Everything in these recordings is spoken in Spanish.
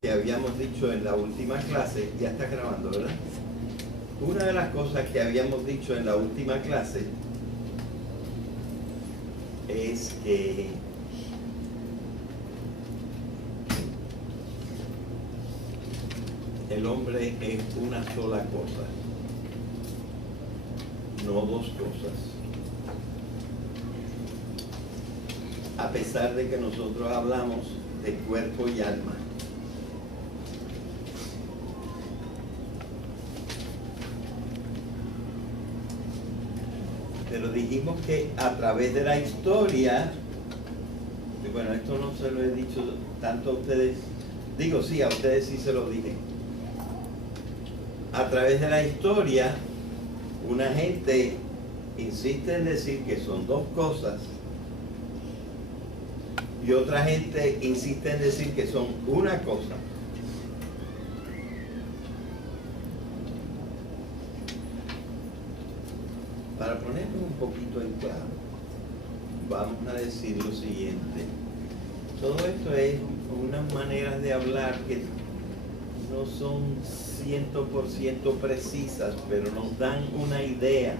que habíamos dicho en la última clase, ya está grabando, ¿verdad? Una de las cosas que habíamos dicho en la última clase es que el hombre es una sola cosa, no dos cosas. A pesar de que nosotros hablamos de cuerpo y alma. Pero dijimos que a través de la historia, bueno, esto no se lo he dicho tanto a ustedes, digo sí, a ustedes sí se lo dije. A través de la historia, una gente insiste en decir que son dos cosas y otra gente insiste en decir que son una cosa. Para ponernos un poquito en claro, vamos a decir lo siguiente. Todo esto es unas maneras de hablar que no son 100% precisas, pero nos dan una idea.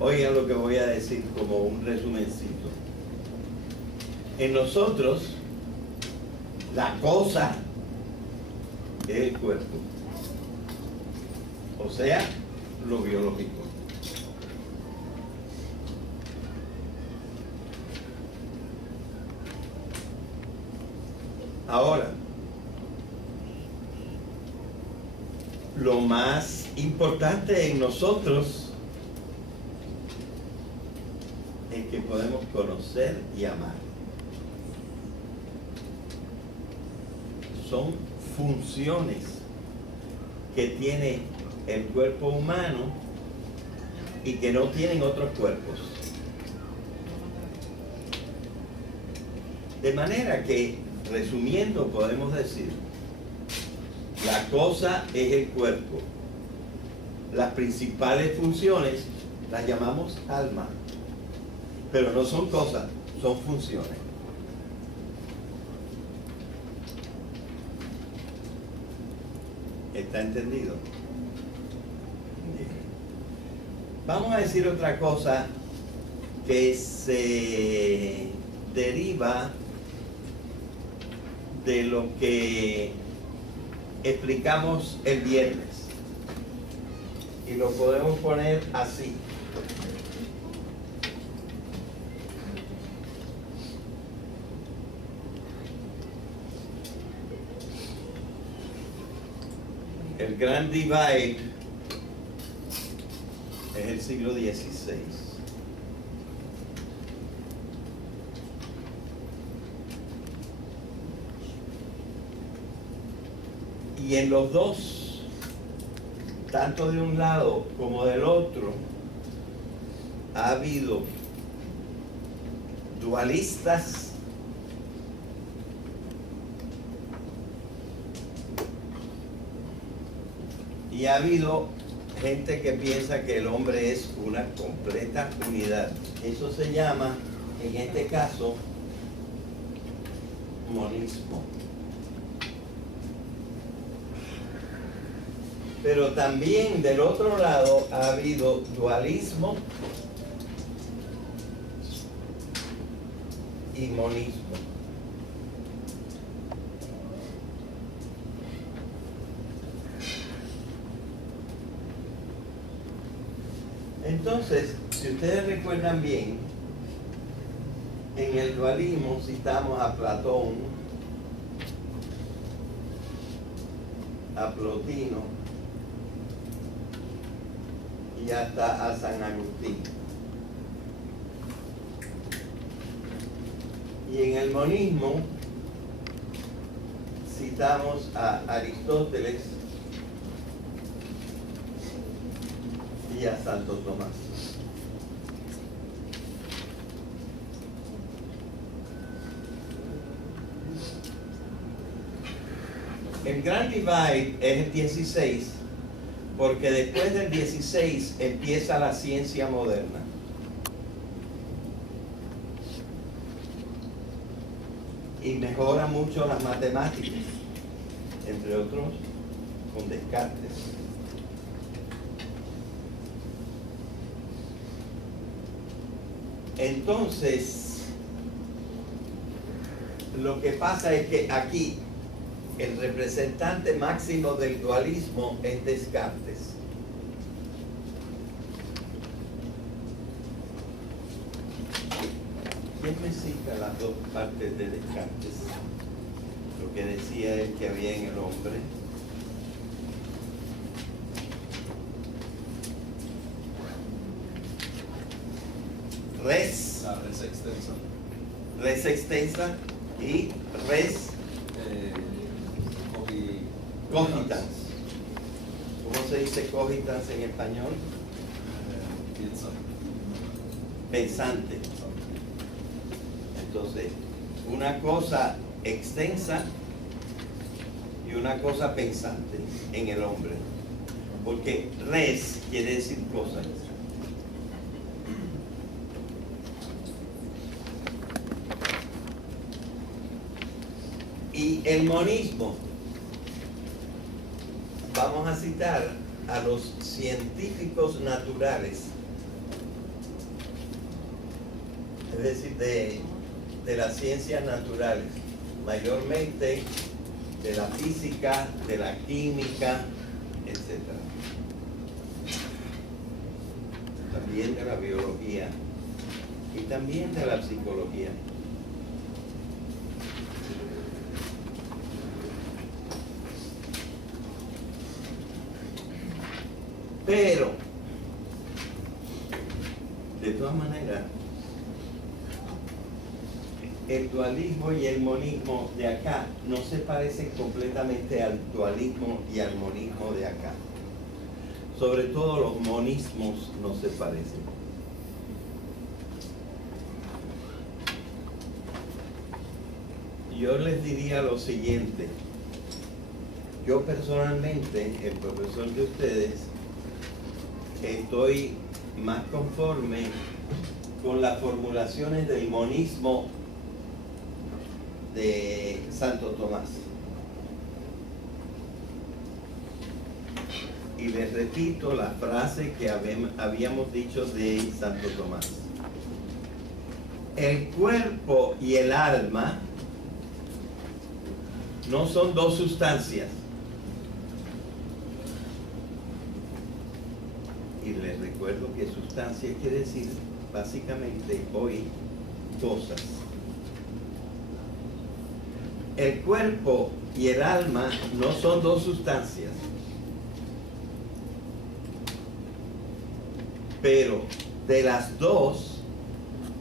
Oigan lo que voy a decir como un resumencito. En nosotros, la cosa es el cuerpo, o sea, lo biológico. Ahora, lo más importante en nosotros es que podemos conocer y amar. Son funciones que tiene el cuerpo humano y que no tienen otros cuerpos. De manera que, resumiendo, podemos decir, la cosa es el cuerpo. Las principales funciones las llamamos alma, pero no son cosas, son funciones. ¿Está entendido? Bien. Vamos a decir otra cosa que se deriva de lo que explicamos el viernes. Y lo podemos poner así. El gran divide es el siglo XVI. Y en los dos, tanto de un lado como del otro, ha habido dualistas y ha habido gente que piensa que el hombre es una completa unidad. Eso se llama, en este caso, monismo. Pero también del otro lado ha habido dualismo y monismo. Entonces, si ustedes recuerdan bien, en el dualismo citamos a Platón, a Plotino y hasta a San Agustín. Y en el monismo citamos a Aristóteles y a Santo Tomás. El gran divide es el 16, porque después del 16 empieza la ciencia moderna. y mejora mucho las matemáticas, entre otros con Descartes. Entonces, lo que pasa es que aquí el representante máximo del dualismo es Descartes. ¿Quién me cita las dos partes de Descartes? Lo que decía él que había en el hombre. Res. La res extensa. Res extensa y res cogitans. ¿Cómo se dice cogitans en español? Piensa. Pensante. Entonces, una cosa extensa y una cosa pensante en el hombre. Porque res quiere decir cosas. Y el monismo, vamos a citar a los científicos naturales, es decir, de las ciencias naturales, mayormente de la física, de la química, etc. También de la biología y también de la psicología. Pero, de todas maneras, el dualismo y el monismo de acá no se parecen completamente al dualismo y al monismo de acá. Sobre todo los monismos no se parecen. Yo les diría lo siguiente. Yo personalmente, el profesor de ustedes, estoy más conforme con las formulaciones del monismo de Santo Tomás. Y les repito la frase que habíamos dicho de Santo Tomás. El cuerpo y el alma no son dos sustancias. Y les recuerdo que sustancia quiere decir básicamente hoy cosas. El cuerpo y el alma no son dos sustancias, pero de las dos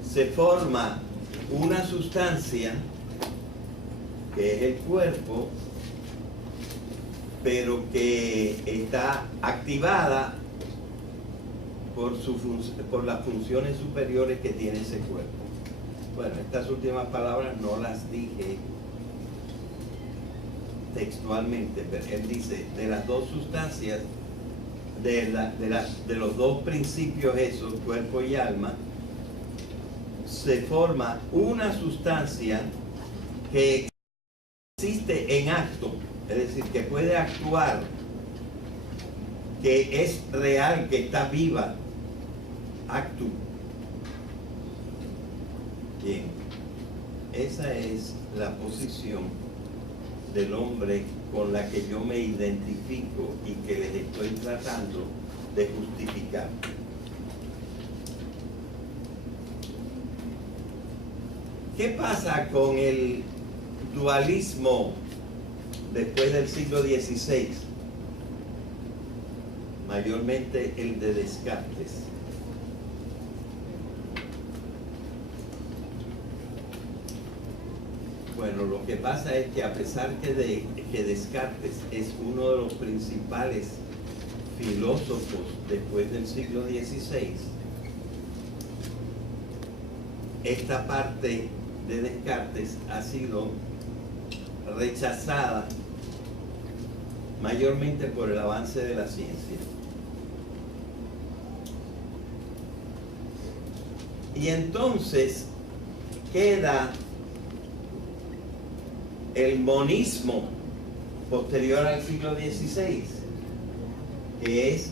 se forma una sustancia que es el cuerpo, pero que está activada por las funciones superiores que tiene ese cuerpo. Bueno, estas últimas palabras no las dije textualmente, pero él dice, de las dos sustancias, de los dos principios esos, cuerpo y alma, se forma una sustancia que existe en acto, es decir, que puede actuar, que es real, que está viva, actu. Bien, esa es la posición del hombre con la que yo me identifico y que les estoy tratando de justificar. ¿Qué pasa con el dualismo después del siglo XVI? Mayormente el de Descartes. Bueno, lo que pasa es que a pesar que Descartes es uno de los principales filósofos después del siglo XVI, esta parte de Descartes ha sido rechazada mayormente por el avance de la ciencia. Y entonces queda el monismo posterior al siglo XVI, que es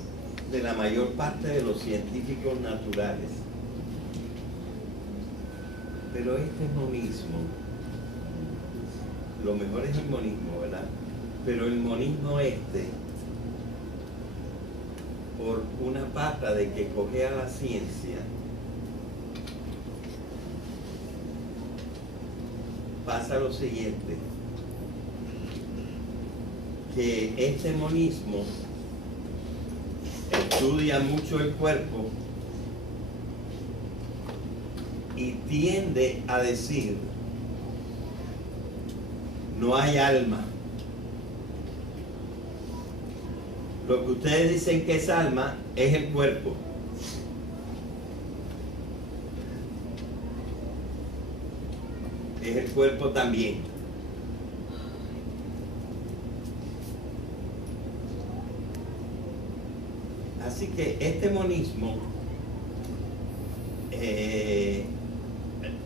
de la mayor parte de los científicos naturales. Pero este monismo, lo mejor es el monismo, ¿verdad? Pero el monismo por una pata de que cojea la ciencia, pasa lo siguiente, que este monismo estudia mucho el cuerpo y tiende a decir, no hay alma. Lo que ustedes dicen que es alma es el cuerpo. Es el cuerpo también. Así que este monismo,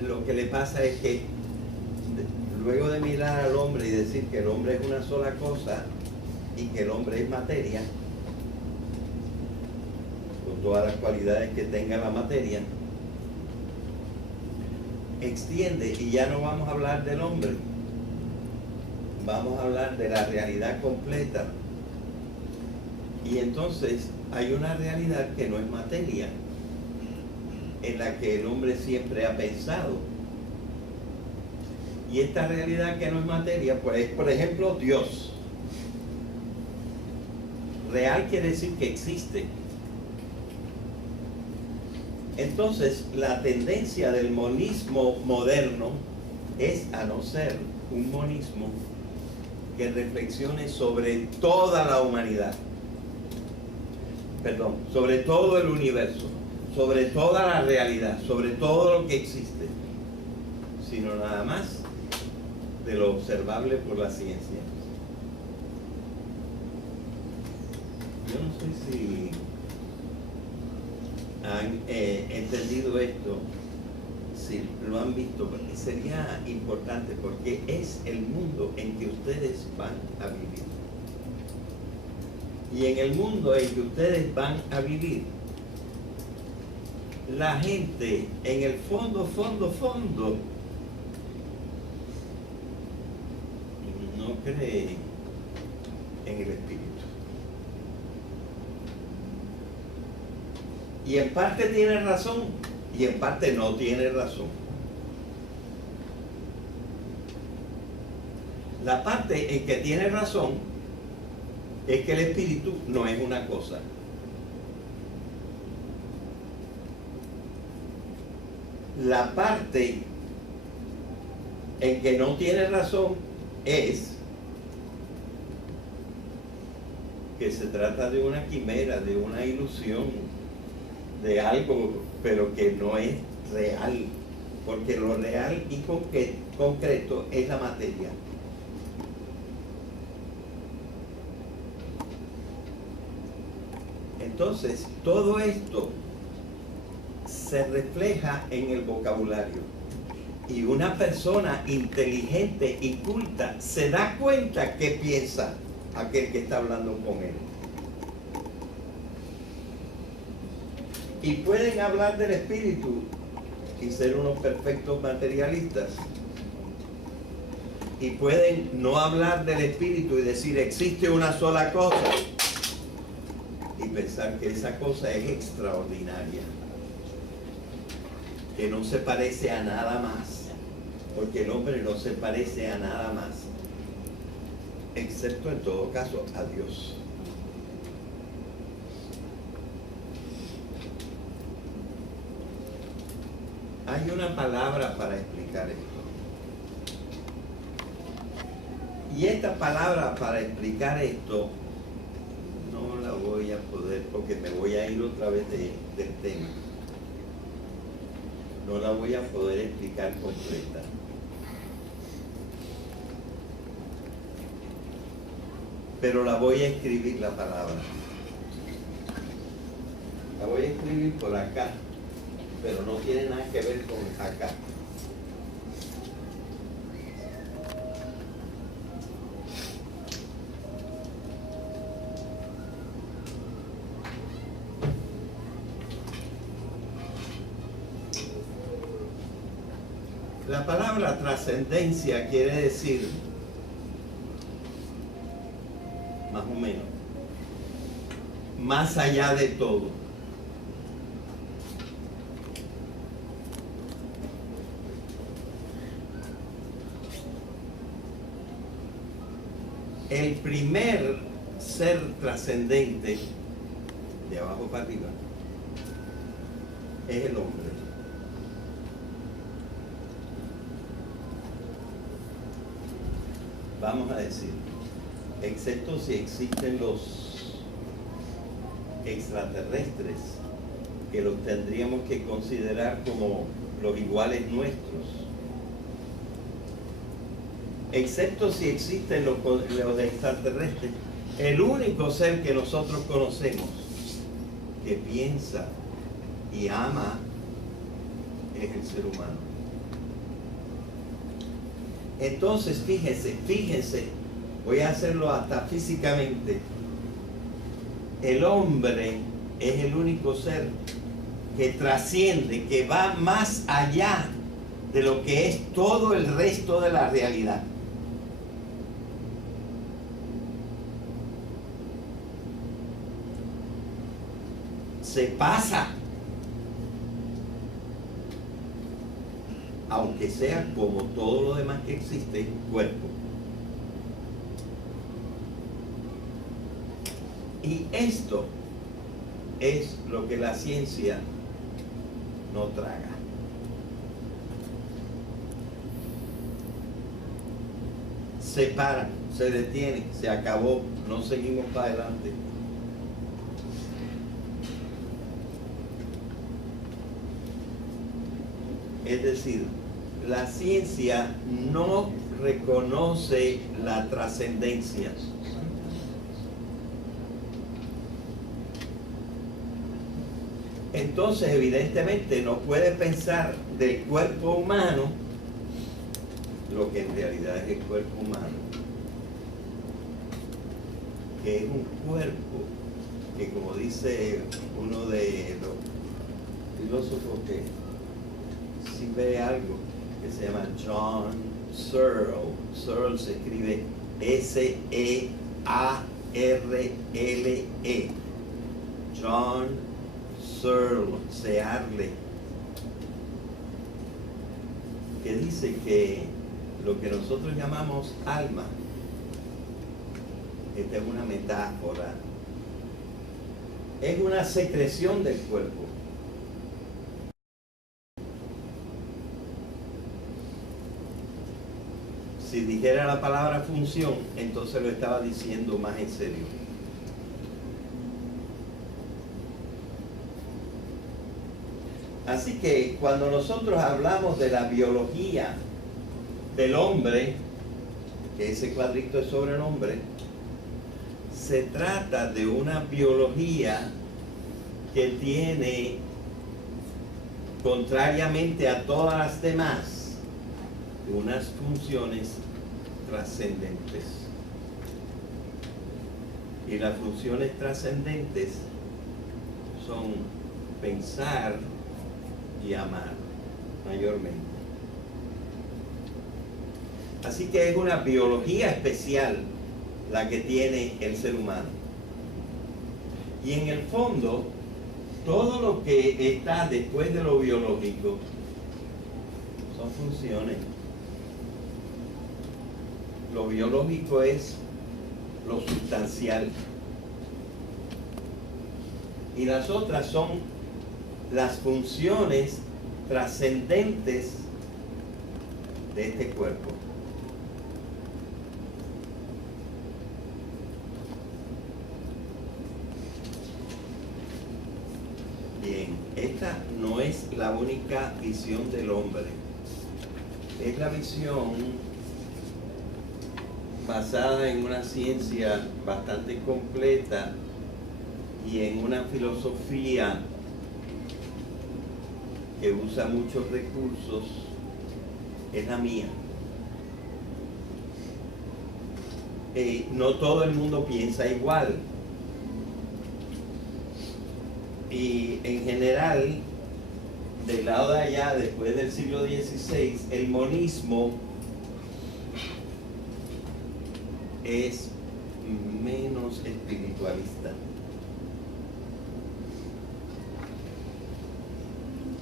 lo que le pasa es que luego de mirar al hombre y decir que el hombre es una sola cosa y que el hombre es materia, con todas las cualidades que tenga la materia, extiende y ya no vamos a hablar del hombre, vamos a hablar de la realidad completa. Y entonces hay una realidad que no es materia, en la que el hombre siempre ha pensado. Y esta realidad que no es materia, pues es, por ejemplo, Dios. Real quiere decir que existe. Entonces, la tendencia del monismo moderno es a no ser un monismo que reflexione sobre toda la humanidad. Perdón, sobre todo el universo, sobre toda la realidad, sobre todo lo que existe, sino nada más de lo observable por la ciencia. Yo no sé si han entendido esto, si lo han visto, porque sería importante, porque es el mundo en que ustedes van a vivir. Y en el mundo en que ustedes van a vivir, la gente en el fondo no cree en el Espíritu. Y en parte tiene razón y en parte no tiene razón. La parte en que tiene razón es que el Espíritu no es una cosa. La parte en que no tiene razón es que se trata de una quimera, de una ilusión, de algo, pero que no es real, porque lo real y concreto es la materia. Entonces, todo esto se refleja en el vocabulario. Y una persona inteligente y culta se da cuenta qué piensa aquel que está hablando con él. Y pueden hablar del Espíritu y ser unos perfectos materialistas. Y pueden no hablar del Espíritu y decir existe una sola cosa y pensar que esa cosa es extraordinaria, que no se parece a nada más, porque el hombre no se parece a nada más, excepto en todo caso a Dios. Hay una palabra para explicar esto. Y esta palabra para explicar esto no la voy a poder, porque me voy a ir otra vez del tema. No la voy a poder explicar completa. Pero la voy a escribir la palabra. La voy a escribir por acá, pero no tiene nada que ver con acá. La palabra trascendencia quiere decir, más o menos, más allá de todo. El primer ser trascendente, de abajo para arriba, es el hombre. Vamos a decir, excepto si existen los extraterrestres, que los tendríamos que considerar como los iguales nuestros. Excepto si existen los extraterrestres, el único ser que nosotros conocemos que piensa y ama es el ser humano. Entonces, fíjense, voy a hacerlo hasta físicamente. El hombre es el único ser que trasciende, que va más allá de lo que es todo el resto de la realidad. Se pasa, aunque sea como todo lo demás que existe, cuerpo. Y esto es lo que la ciencia no traga. Se para, se detiene, se acabó, no seguimos para adelante. Es decir, la ciencia no reconoce la trascendencia. Entonces, evidentemente, no puede pensar del cuerpo humano lo que en realidad es el cuerpo humano, que es un cuerpo que, como dice uno de los filósofos que si ve algo que se llama John Searle. Searle se escribe S-E-A-R-L-E. John Searle, que dice que lo que nosotros llamamos alma, esta es una metáfora, es una secreción del cuerpo. Si dijera la palabra función, entonces lo estaba diciendo más en serio. Así que cuando nosotros hablamos de la biología del hombre, que ese cuadrito es sobre el hombre, se trata de una biología que tiene, contrariamente a todas las demás, unas funciones trascendentes. Y las funciones trascendentes son pensar y amar, mayormente. Así que es una biología especial la que tiene el ser humano. Y en el fondo, todo lo que está después de lo biológico son funciones. Lo biológico es lo sustancial. Y las otras son las funciones trascendentes de este cuerpo. Bien, esta no es la única visión del hombre. Es la visión basada en una ciencia bastante completa y en una filosofía que usa muchos recursos, es la mía. No todo el mundo piensa igual. Y en general, del lado de allá, después del siglo XVI, el monismo es menos espiritualista.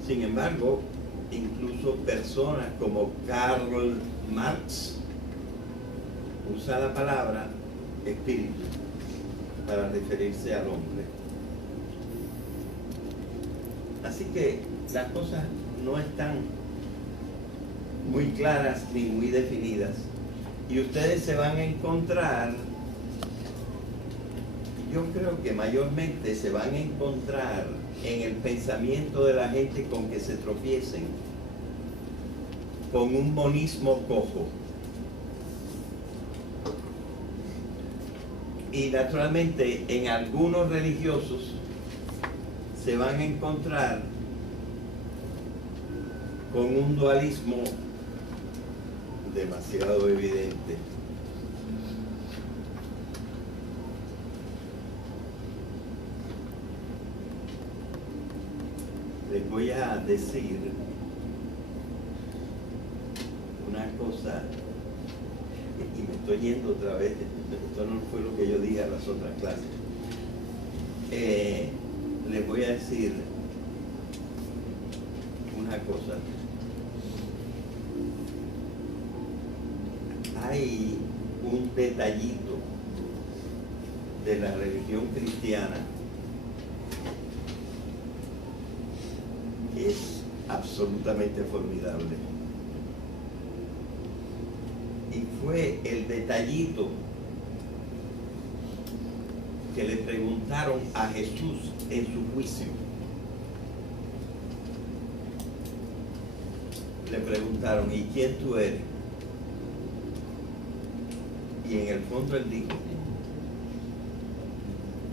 Sin embargo, incluso personas como Karl Marx usa la palabra espíritu para referirse al hombre. Así que las cosas no están muy claras ni muy definidas. Y ustedes se van a encontrar, yo creo que mayormente se van a encontrar en el pensamiento de la gente con que se tropiecen, con un monismo cojo. Y naturalmente en algunos religiosos se van a encontrar con un dualismo demasiado evidente. Les voy a decir una cosa, y me estoy yendo otra vez, esto no fue lo que yo dije a las otras clases. Les voy a decir una cosa. Hay un detallito de la religión cristiana que es absolutamente formidable. Y fue el detallito que le preguntaron a Jesús en su juicio. Le preguntaron, ¿y quién tú eres? Y en el fondo él dijo,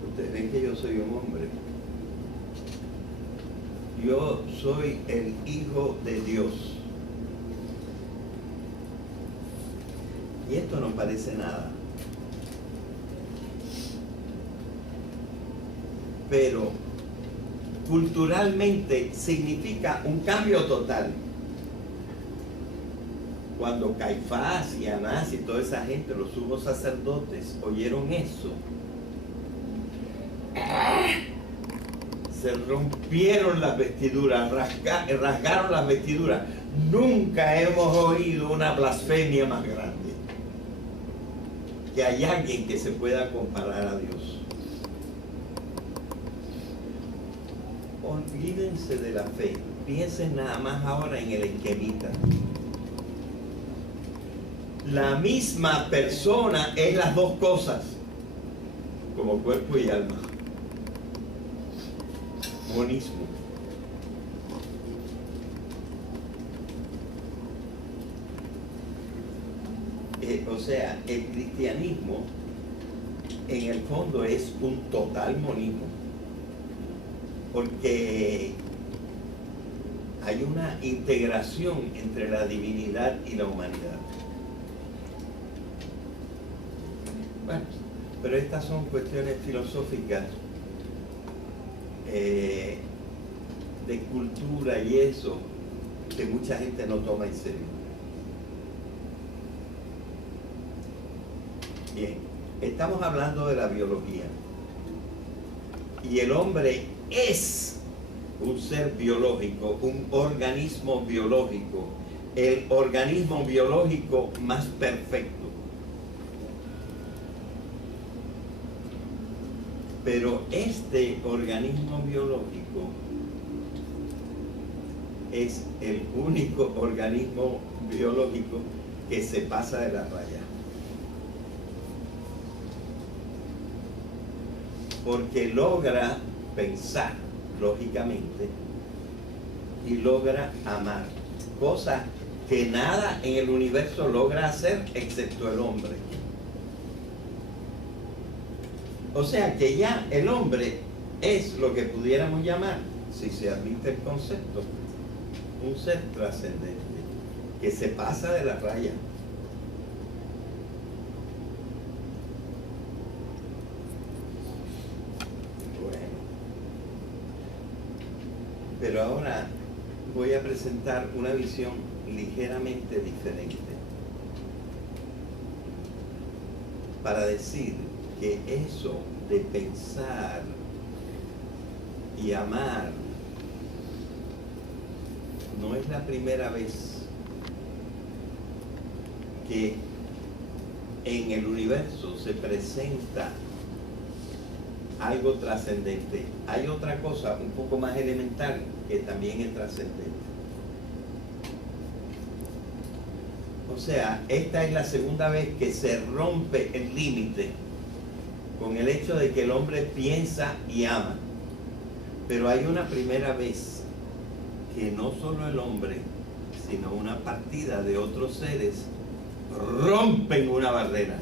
ustedes ven que yo soy un hombre. Yo soy el Hijo de Dios. Y esto no parece nada. Pero culturalmente significa un cambio total. Cuando Caifás y Anás y toda esa gente, los sumos sacerdotes, oyeron eso, se rompieron las vestiduras, rasgaron las vestiduras. Nunca hemos oído una blasfemia más grande. Que hay alguien que se pueda comparar a Dios. Olvídense de la fe. Piensen nada más ahora en el esquemita. La misma persona es las dos cosas, como cuerpo y alma. Monismo. O sea, el cristianismo en el fondo es un total monismo, porque hay una integración entre la divinidad y la humanidad. Bueno, pero estas son cuestiones filosóficas de cultura y eso que mucha gente no toma en serio. Bien, estamos hablando de la biología y el hombre es un ser biológico, un organismo biológico, el organismo biológico más perfecto. Pero este organismo biológico es el único organismo biológico que se pasa de la raya. Porque logra pensar lógicamente y logra amar, cosa que nada en el universo logra hacer excepto el hombre. O sea que ya el hombre es lo que pudiéramos llamar, si se admite el concepto, un ser trascendente, que se pasa de la raya. Bueno, pero ahora voy a presentar una visión ligeramente diferente para decir que eso de pensar y amar no es la primera vez que en el universo se presenta algo trascendente. Hay otra cosa un poco más elemental que también es trascendente. O sea, esta es la segunda vez que se rompe el límite con el hecho de que el hombre piensa y ama. Pero hay una primera vez que no solo el hombre, sino una partida de otros seres rompen una barrera.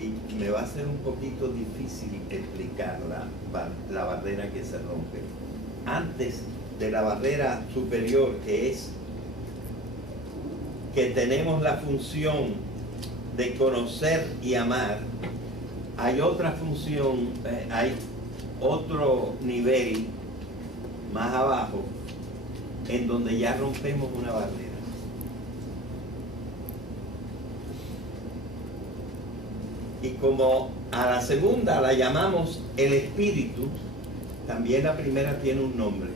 Y me va a ser un poquito difícil explicar la barrera que se rompe. Antes de la barrera superior, que es que tenemos la función de conocer y amar, hay otra función, hay otro nivel más abajo en donde ya rompemos una barrera. Y como a la segunda la llamamos el espíritu, también la primera tiene un nombre.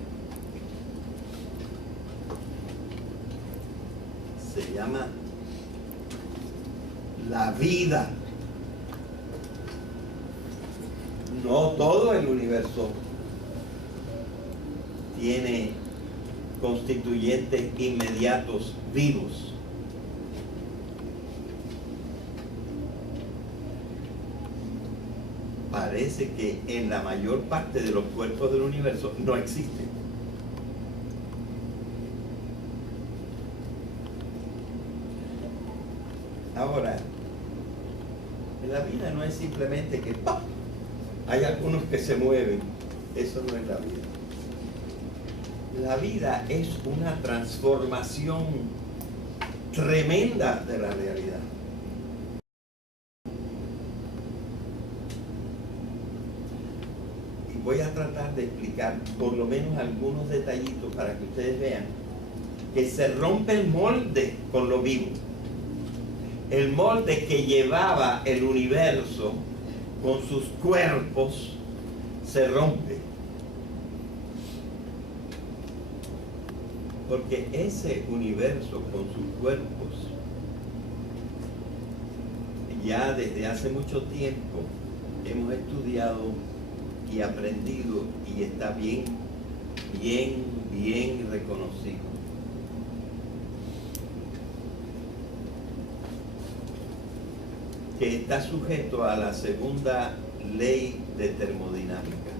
Se llama la vida. No todo el universo tiene constituyentes inmediatos vivos. Parece que en la mayor parte de los cuerpos del universo no existen. Ahora, la vida no es simplemente que ¡pam! Hay algunos que se mueven. Eso no es la vida. La vida es una transformación tremenda de la realidad. Y voy a tratar de explicar por lo menos algunos detallitos para que ustedes vean que se rompe el molde con lo vivo. El molde que llevaba el universo con sus cuerpos se rompe. Porque ese universo con sus cuerpos, ya desde hace mucho tiempo hemos estudiado y aprendido y está bien reconocido. Que está sujeto a la segunda ley de termodinámica.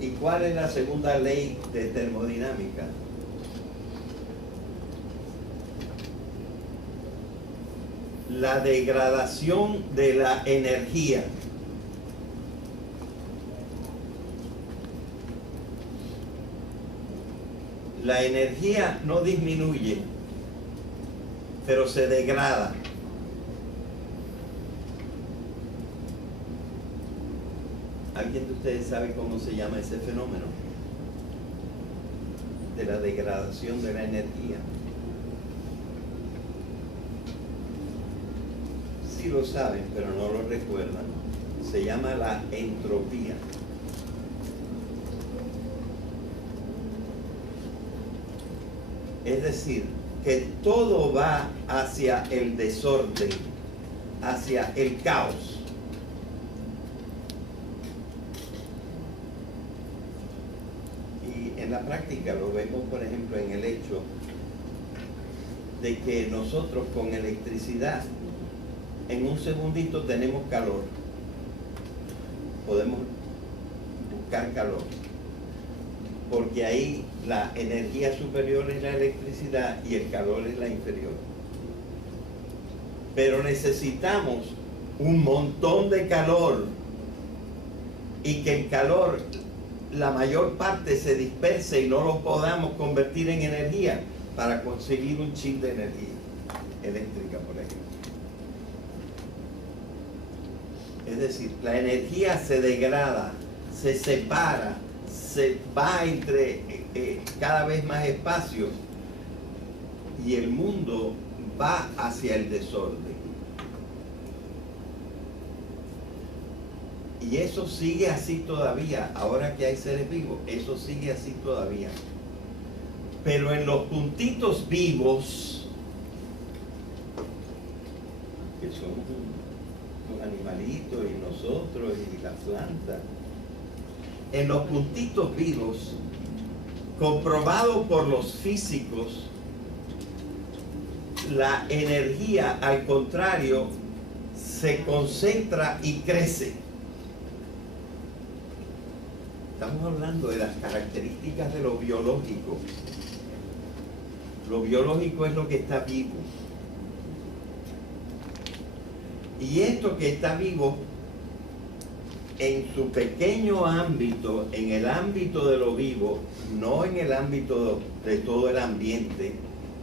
¿Y cuál es la segunda ley de termodinámica? La degradación de la energía. La energía no disminuye, pero se degrada. ¿Alguien de ustedes sabe cómo se llama ese fenómeno? De la degradación de la energía. Sí lo saben, pero no lo recuerdan. Se llama la entropía. Es decir, que todo va hacia el desorden, hacia el caos. Y en la práctica lo vemos, por ejemplo, en el hecho de que nosotros con electricidad, en un segundito tenemos calor. Podemos buscar calor. Porque ahí la energía superior es la electricidad y el calor es la inferior. Pero necesitamos un montón de calor y que el calor, la mayor parte se disperse y no lo podamos convertir en energía para conseguir un chin de energía eléctrica, por ejemplo. Es decir, la energía se degrada, se separa, se va entre cada vez más espacios y el mundo va hacia el desorden. Y eso sigue así todavía, ahora que hay seres vivos, eso sigue así todavía. Pero en los puntitos vivos, que somos los animalitos y nosotros y las plantas, en los puntitos vivos, comprobado por los físicos, la energía, al contrario, se concentra y crece. Estamos hablando de las características de lo biológico. Lo biológico es lo que está vivo. Y esto que está vivo, en su pequeño ámbito, en el ámbito de lo vivo, no en el ámbito de todo el ambiente,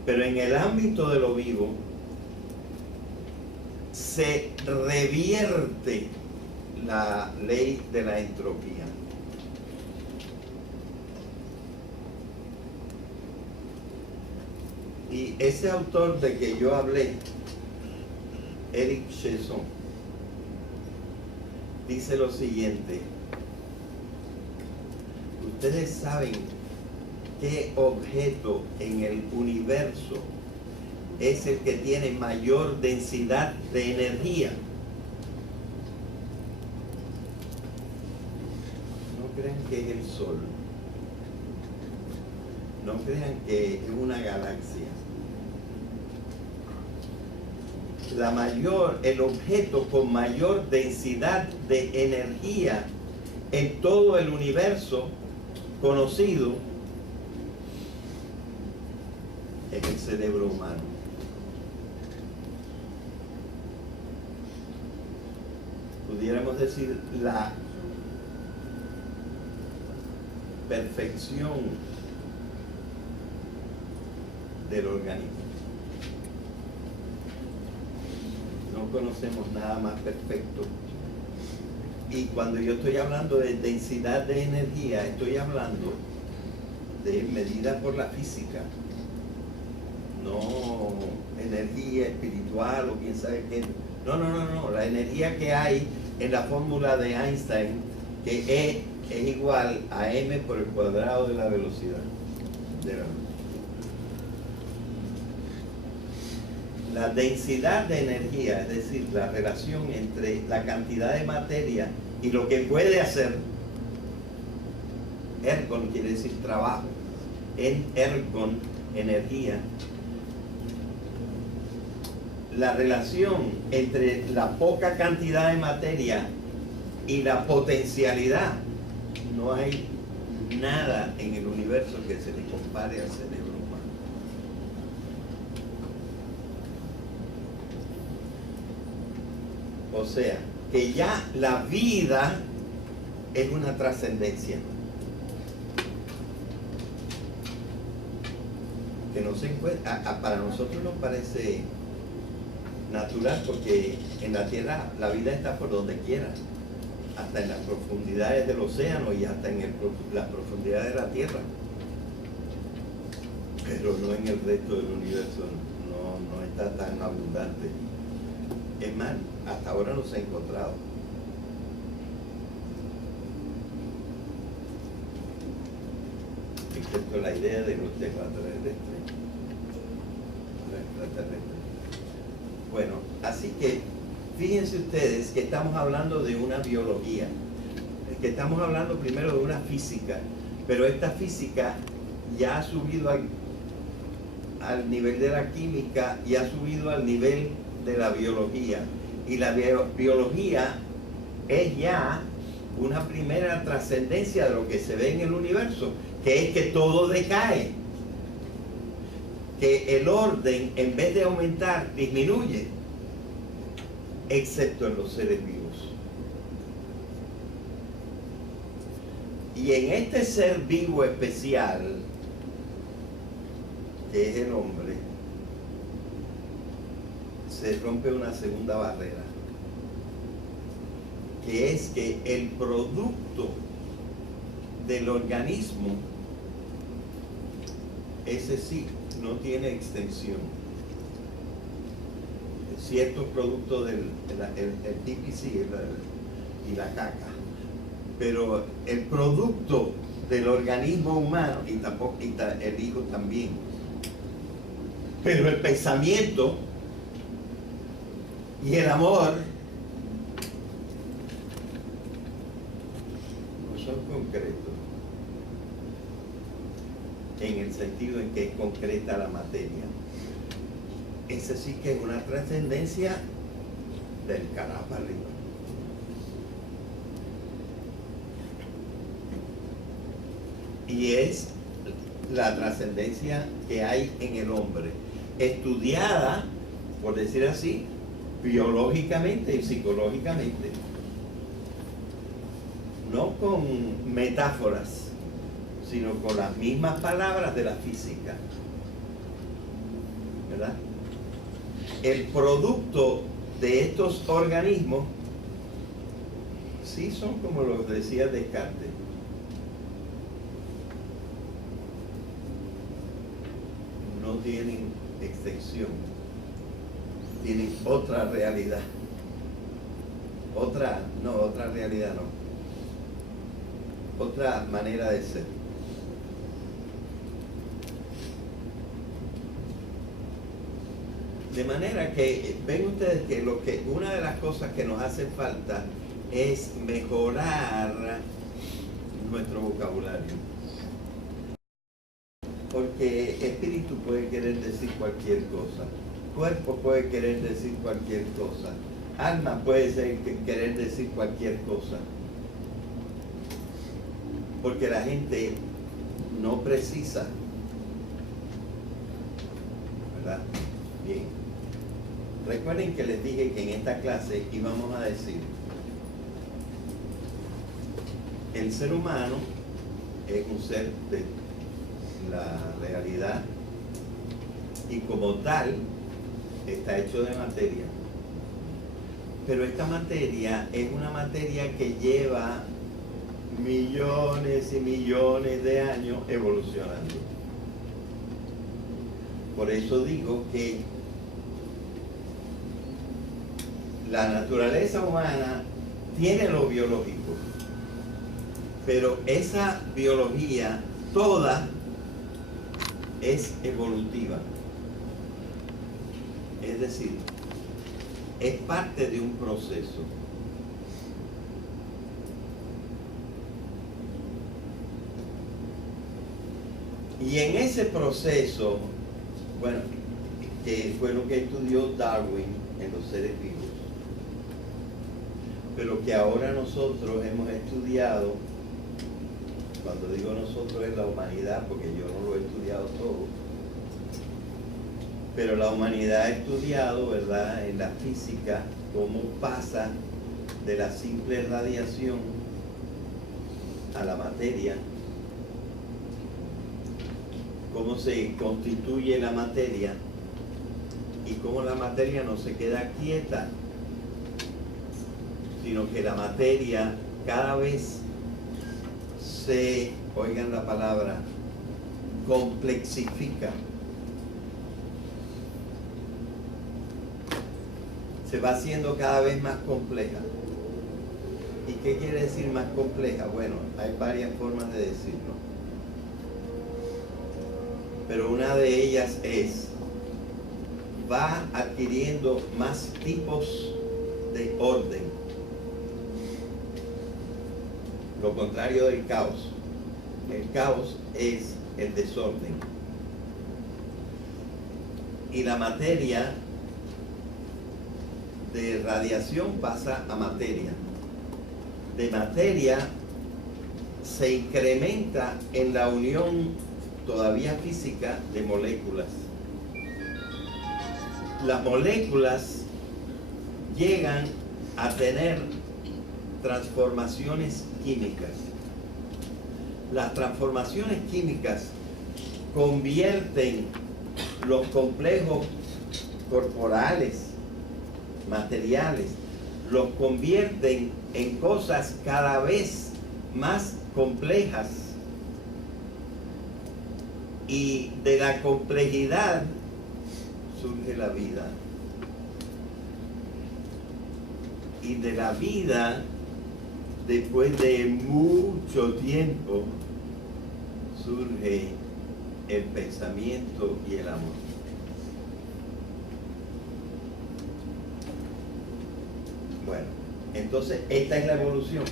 pero en el ámbito de lo vivo, se revierte la ley de la entropía. Y ese autor de que yo hablé, Eric Chesson, dice lo siguiente: ustedes saben qué objeto en el universo es el que tiene mayor densidad de energía. No crean que es el Sol, no crean que es una galaxia. El objeto con mayor densidad de energía en todo el universo conocido es el cerebro humano. Pudiéramos decir la perfección del organismo. No conocemos nada más perfecto. Y cuando yo estoy hablando de densidad de energía, estoy hablando de medida por la física, no energía espiritual o quién sabe qué. No, la energía que hay en la fórmula de Einstein, que E es igual a m por el cuadrado de la velocidad de la luz. La densidad de energía, es decir, la relación entre la cantidad de materia y lo que puede hacer, ergon quiere decir trabajo, en ergon, energía, la relación entre la poca cantidad de materia y la potencialidad, no hay nada en el universo que se le compare al cerebro humano. O sea, que ya la vida es una trascendencia que no se encuentra, para nosotros nos parece natural, porque en la Tierra la vida está por donde quiera, hasta en las profundidades del océano y hasta en las profundidades de la Tierra, pero no en el resto del universo, no está tan abundante. Es más, hasta ahora no se ha encontrado. Excepto la idea de los extraterrestres. Bueno, así que fíjense ustedes que estamos hablando de una biología, que estamos hablando primero de una física, pero esta física ya ha subido al nivel de la química y ha subido al nivel de la biología, y la biología es ya una primera trascendencia de lo que se ve en el universo, que es que todo decae, que el orden, en vez de aumentar, disminuye, excepto en los seres vivos. Y en este ser vivo especial, que es el hombre, se rompe una segunda barrera. que es que el producto del organismo, ese sí, no tiene extensión. Ciertos productos del el pipí sí, y la caca, pero el producto del organismo humano, y tampoco el hijo también, pero el pensamiento y el amor no son concretos en el sentido en que es concreta la materia. Ese sí que es una trascendencia del carajo arriba. Y es la trascendencia que hay en el hombre, estudiada, por decir así, biológicamente y psicológicamente, no con metáforas, sino con las mismas palabras de la física, ¿verdad? El producto de estos organismos sí son como lo decía Descartes. No tienen extensión, tienen otra realidad. Otra realidad no. Otra manera de ser. De manera que ven ustedes que una de las cosas que nos hace falta es mejorar nuestro vocabulario. Porque espíritu puede querer decir cualquier cosa, cuerpo puede querer decir cualquier cosa, alma puede querer decir cualquier cosa. Porque la gente no precisa, ¿verdad? Bien. Recuerden que les dije que en esta clase íbamos a decir: el ser humano es un ser de la realidad y como tal está hecho de materia, pero esta materia es una materia que lleva millones y millones de años evolucionando. Por eso digo que la naturaleza humana tiene lo biológico, pero esa biología toda es evolutiva. Es decir, es parte de un proceso. Y en ese proceso, bueno, que fue lo que estudió Darwin en los seres vivos, pero que ahora nosotros hemos estudiado, cuando digo nosotros es la humanidad, porque yo no lo he estudiado todo, pero la humanidad ha estudiado, ¿verdad?, en la física, cómo pasa de la simple radiación a la materia, cómo se constituye la materia y cómo la materia no se queda quieta, sino que la materia cada vez se, oigan la palabra, complexifica. Se va haciendo cada vez más compleja. ¿Y qué quiere decir más compleja? Bueno, hay varias formas de decirlo. Pero una de ellas es, va adquiriendo más tipos de orden. Lo contrario del caos. El caos es el desorden. Y la materia de radiación pasa a materia. De materia se incrementa en la unión todavía física de moléculas. Las moléculas llegan a tener transformaciones químicas. Las transformaciones químicas convierten los complejos corporales, materiales, los convierten en cosas cada vez más complejas, y de la complejidad surge la vida, y de la vida, después de mucho tiempo, surge el pensamiento y el amor. Bueno, entonces esta es la evolución.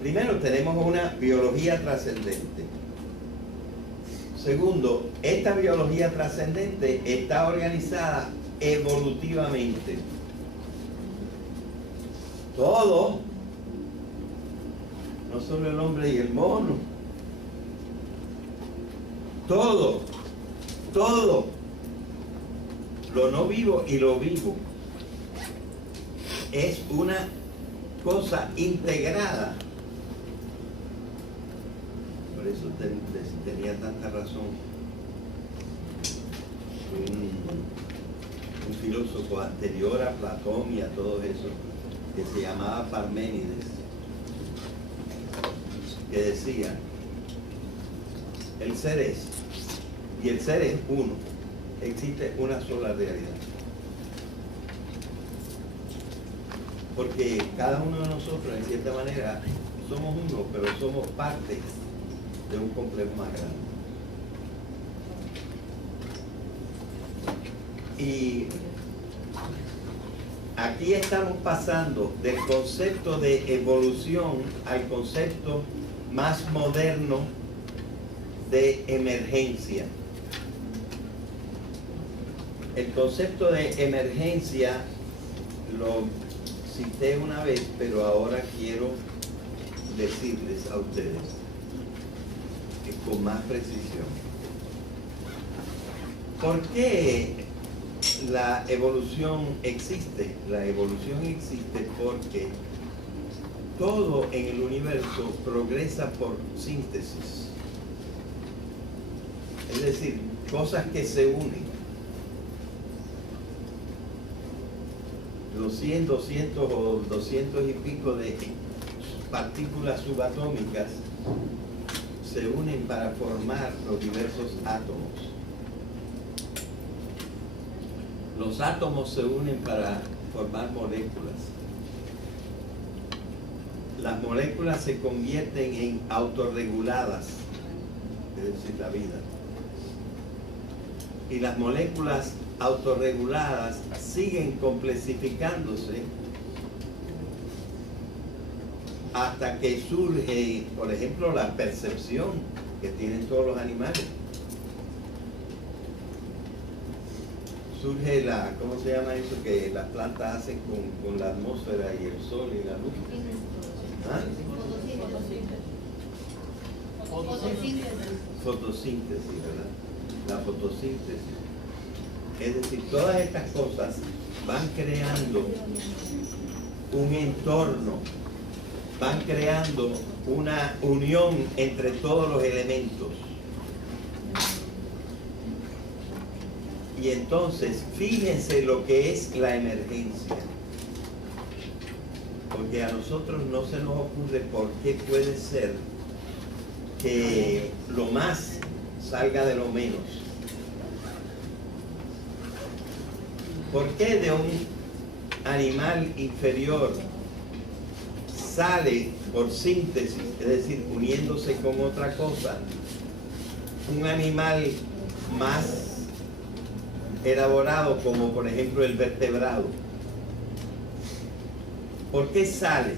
Primero tenemos una biología trascendente. Segundo, esta biología trascendente está organizada evolutivamente. Todo, no solo el hombre y el mono, todo, lo no vivo y lo vivo, es una cosa integrada. Por eso tenía tanta razón un filósofo anterior a Platón y a todo eso, que se llamaba Parménides, que decía: el ser es, y el ser es uno, existe una sola realidad. Porque cada uno de nosotros, en cierta manera, somos uno, pero somos parte de un complejo más grande. Y aquí estamos pasando del concepto de evolución al concepto más moderno de emergencia. El concepto de emergencia lo cité una vez, pero ahora quiero decirles a ustedes con más precisión. ¿Por qué la evolución existe? La evolución existe porque todo en el universo progresa por síntesis. Es decir, cosas que se unen. Los 100, 200 o 200 y pico de partículas subatómicas se unen para formar los diversos átomos. Los átomos se unen para formar moléculas. Las moléculas se convierten en autorreguladas, es decir, la vida. Y las moléculas autorreguladas siguen complejificándose hasta que surge, por ejemplo, la percepción que tienen todos los animales. Surge ¿cómo se llama eso que las plantas hacen con la atmósfera y el sol y la luz? ¿Ah? Fotosíntesis, ¿verdad? La fotosíntesis. Es decir, todas estas cosas van creando un entorno, van creando una unión entre todos los elementos. Y entonces, fíjense lo que es la emergencia. Porque a nosotros no se nos ocurre por qué puede ser que lo más salga de lo menos. ¿Por qué de un animal inferior sale por síntesis, es decir, uniéndose con otra cosa, un animal más elaborado como por ejemplo el vertebrado? ¿Por qué sale?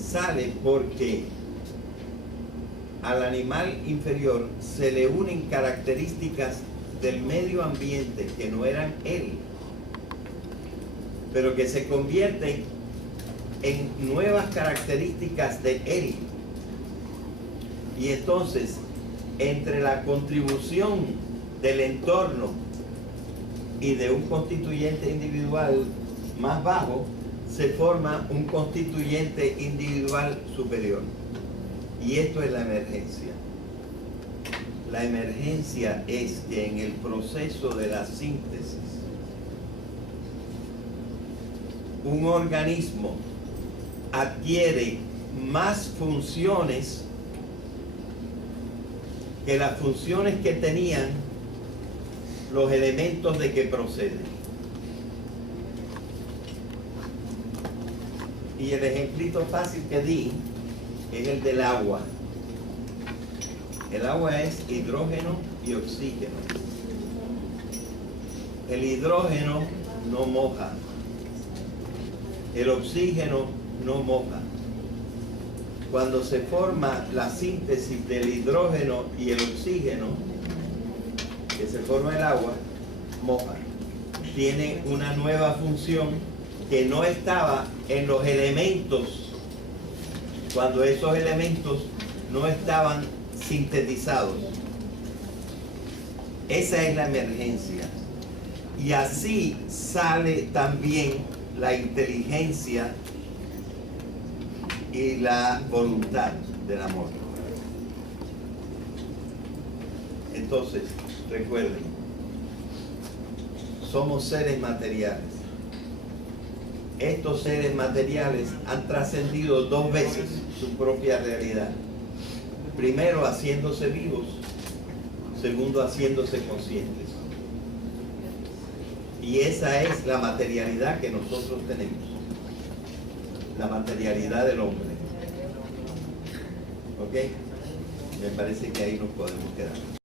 Sale porque al animal inferior se le unen características del medio ambiente que no eran él, pero que se convierten en nuevas características de él. Y entonces, entre la contribución del entorno y de un constituyente individual más bajo, se forma un constituyente individual superior. Y esto es la emergencia. La emergencia es que en el proceso de la síntesis un organismo adquiere más funciones que las funciones que tenían los elementos de que proceden. Y el ejemplito fácil que di es el del agua. El agua es hidrógeno y oxígeno. El hidrógeno no moja. El oxígeno no moja. Cuando se forma la síntesis del hidrógeno y el oxígeno, que se forma el agua, moja. Tiene una nueva función que no estaba en los elementos cuando esos elementos no estaban sintetizados. Esa es la emergencia. Y así sale también la inteligencia y la voluntad del amor. Entonces, recuerden, somos seres materiales. Estos seres materiales han trascendido 2 veces su propia realidad. Primero, haciéndose vivos. Segundo, haciéndose conscientes. Y esa es la materialidad que nosotros tenemos. La materialidad del hombre. ¿Ok? Me parece que ahí nos podemos quedar.